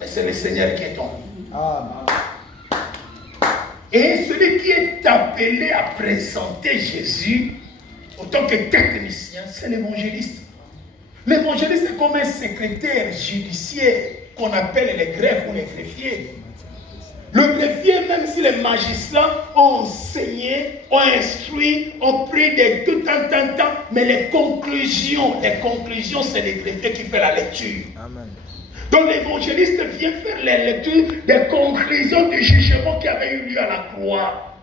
mais c'est le Seigneur qui est en nous. Et celui qui est appelé à présenter Jésus en tant que technicien, c'est l'évangéliste. L'évangéliste est comme un secrétaire judiciaire qu'on appelle les greffes ou les greffiers. Le greffier, même si les magistrats ont enseigné, ont instruit, ont pris de tout un temps, mais les conclusions, c'est le greffier qui fait la lecture. Amen. Donc l'évangéliste vient faire la lecture des conclusions du jugement qui avait eu lieu à la croix.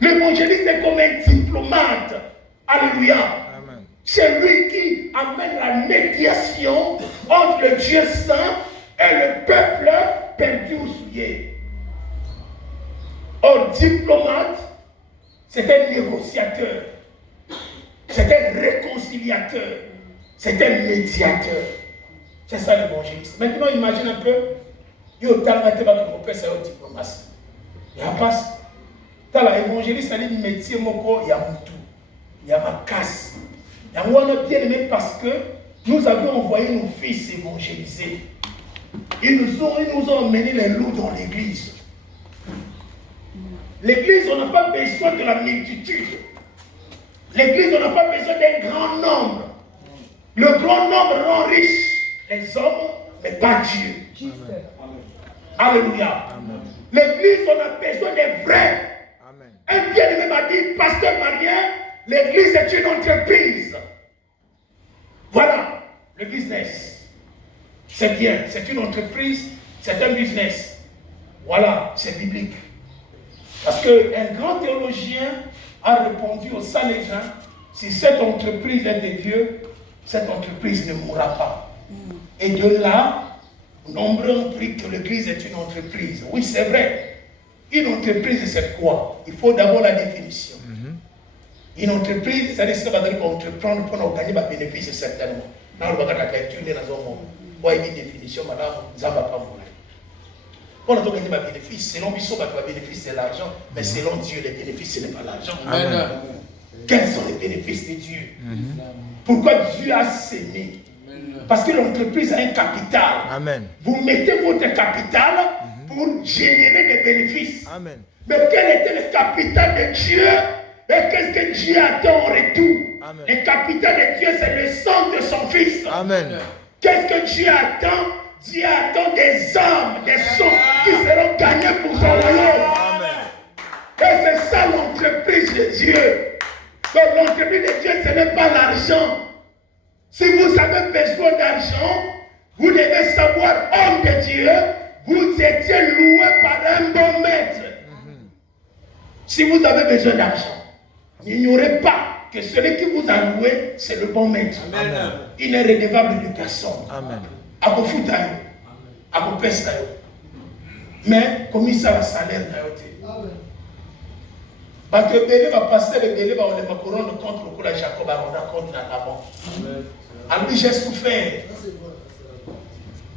L'évangéliste est comme un diplomate. Alléluia. Amen. C'est lui qui amène la médiation entre le Dieu saint et le peuple perdu ou souillé. Or, diplomate, c'est un négociateur, c'est un réconciliateur, c'est un médiateur. C'est ça l'évangéliste. Maintenant, imagine un peu, il y a autant de gens qui ont diplomatie. Il y a pas. Dans l'évangéliste, il y a un métier, il y a tout. Il y a ma casse. Il y a un bien aimé parce que nous avions envoyé nos fils évangéliser. Ils nous ont emmené les loups dans l'église. L'église, on n'a pas besoin de la multitude. L'église, on n'a pas besoin d'un grand nombre. Le grand nombre rend riche les hommes, mais pas Dieu. Amen. Alléluia. Amen. L'église, on a besoin des vrais. Amen. Un bien-aimé m'a dit, pasteur Marien, l'église est une entreprise. Voilà, le business. C'est bien, c'est une entreprise, c'est un business. Voilà, c'est biblique. Parce qu'un grand théologien a répondu au saint les gens, si cette entreprise est de Dieu, cette entreprise ne mourra pas. Et de là, nombreux ont pris que l'église est une entreprise. Oui, c'est vrai. Une entreprise, c'est quoi? Il faut d'abord la définition. Une entreprise, c'est-à-dire que ça va dire qu'entreprendre pour gagner des bénéfices, certainement. Là, on va gagner dans un monde. Pour une définition, madame, ça ne va pas mourir. Pour nous gagner des bénéfices, selon Bissot, le bénéfice c'est l'argent, mais selon Dieu, les bénéfices ce n'est pas l'argent. Quels sont les bénéfices de Dieu? Pourquoi Dieu a sémé? Parce que l'entreprise a un capital. Amen. Vous mettez votre capital pour générer des bénéfices. Amen. Mais quel était le capital de Dieu? Et qu'est-ce que Dieu attend en retour? Amen. Le capital de Dieu, c'est le sang de son Fils. Amen. Qu'est-ce que Dieu attend? Dieu attend des âmes, des sangs qui seront gagnés pour son royaume. Et c'est ça l'entreprise de Dieu. Donc l'entreprise de Dieu, ce n'est pas l'argent. Si vous avez besoin d'argent, vous devez savoir, homme de Dieu, vous étiez loué par un bon maître. Si vous avez besoin d'argent, n'ignorez pas que celui qui vous a loué, c'est le bon maître. Amen. Il n'est redevable de personne. Amen. À vos foutailles, à vos pestailles. Mais, comme ça, le salaire n'a été. Parce que Bélé va passer, le Bélé va enlever ma couronne contre le coup de Jacob, on a contre l'avant. Alors, j'ai souffert.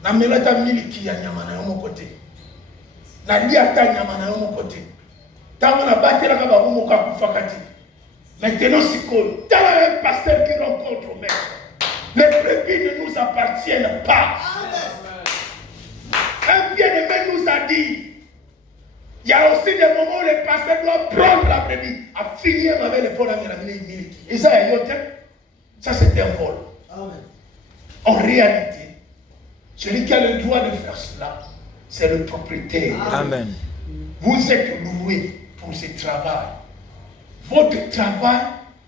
Na melata miliki ya nyama na yomo côté. Na liata nyama na yomo côté. Tango na batela ka ba moka kufakati. Maintenant c'est quoi? T'as un pasteur qui rencontre maître. Les brebis ne nous appartiennent pas. Un bien-aimé nous a dit, il y a aussi des moments où le pasteur doit prendre la brebis, à finir avec les pauvres miliki. Et ça, ça c'est un vol. Amen. En réalité, celui qui a le droit de faire cela, c'est le propriétaire. Amen. Vous êtes loué pour ce travail. Votre travail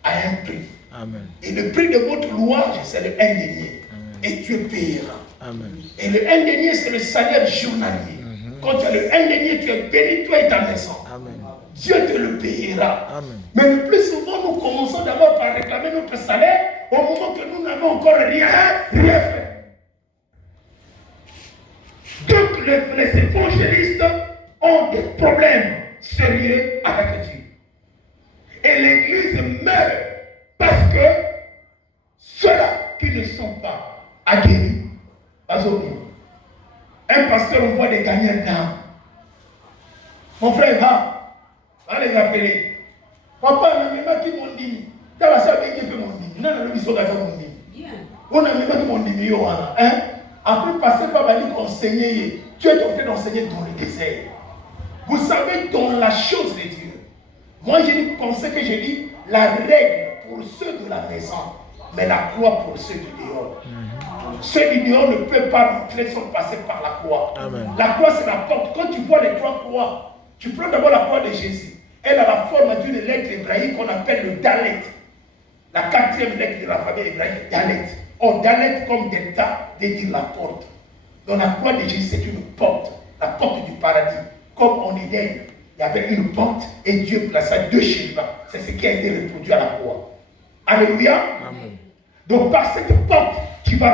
a un prix. Amen. Et le prix de votre louange, c'est le indénié. Et Dieu payera. Amen. Et le indénié, c'est le salaire journalier. Quand tu as le indénié, tu es béni, toi et ta maison. Amen. Dieu te le payera. Amen. Mais le plus souvent, nous commençons d'abord par réclamer notre salaire au moment que nous n'avons encore rien fait. Donc les évangélistes ont des problèmes sérieux avec Dieu. Et l'Église meurt parce que ceux-là qui ne sont pas aguerris, un pasteur envoie des gagnants d'âme. Mon frère va les appeler. Papa, on a même qui m'ont dit. T'as la salle qui fait mon dit. Non, non, ils sont d'accord mon dit. On a même qui m'ont dit. Hein? Après, passer par Bali, enseigner. Tu es en train d'enseigner dans le désert. Vous savez, dans la chose de Dieu. Moi, j'ai pensé que j'ai dit la règle pour ceux de la maison, mais la croix pour ceux du dehors. Ceux du dehors ne peuvent pas rentrer sans passer par la croix. Amen. La croix, c'est la porte. Quand tu vois les trois croix, tu prends d'abord la croix de Jésus. Elle a la forme d'une lettre hébraïque qu'on appelle le Dalet. La quatrième lettre de l'alphabet hébraïque, Dalet. Or, Dalet comme delta veut dire la porte. Donc la croix de Jésus, c'est une porte. La porte du paradis. Comme en Éden, il y avait une porte et Dieu plaça deux chérubins. C'est ce qui a été reproduit à la croix. Alléluia. Amen. Donc par cette porte, tu vas